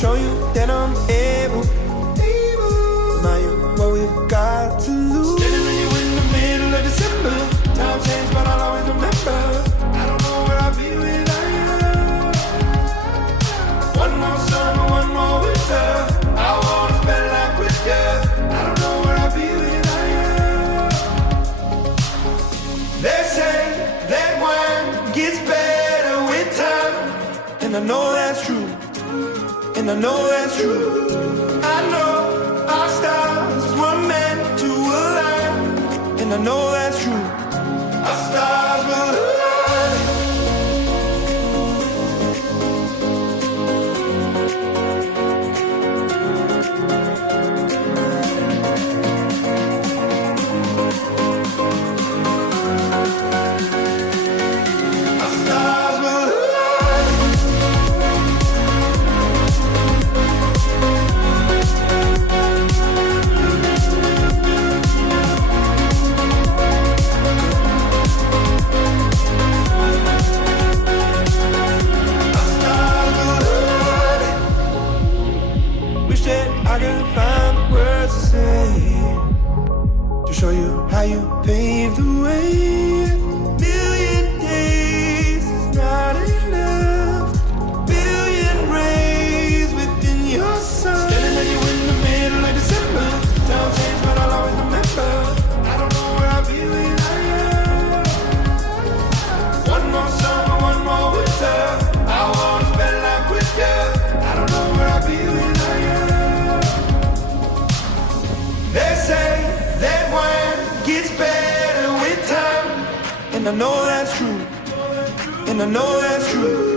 show you that I'm able. Remind you what we've got to lose. Standing with you in the middle of December. Time changed, but I'll always remember. I don't know where I'll be without you. One more summer, one more winter. I wanna spend life with you. I don't know where I'll be without you. They say that wine gets better with time, and I know that's true. And I know that's true. I know our stars were meant to align, and I know that's true. Our stars will align. Our stars will align. Wish that I could find words to say to show you how you paved the way. Million days is not enough. Billion rays within your sun. Standing with you in the middle of December. Time changed, but I'll always remember. I don't know where I'll be without you. One more summer, one more winter. I wanna spend life with you. I don't know where I'll be without you. They say that wine gets better with time, and I know that's true. And I know that's true.